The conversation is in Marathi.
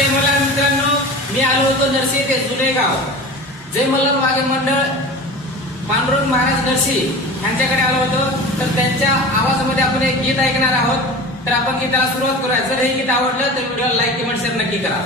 जय मल्हार मित्रांनो, मी आलो होतो नरसी ते जुने गाव. जय मल्हार वाघे मंडळ पांडुरंग महाराज नरसी यांच्याकडे आलो होतो. तर त्यांच्या आवाजामध्ये आपण एक गीत ऐकणार आहोत. तर आपण गीताला सुरुवात करूया. जर हे गीत आवडलं तर व्हिडिओला लाईक कमेंट शेअर नक्की करा.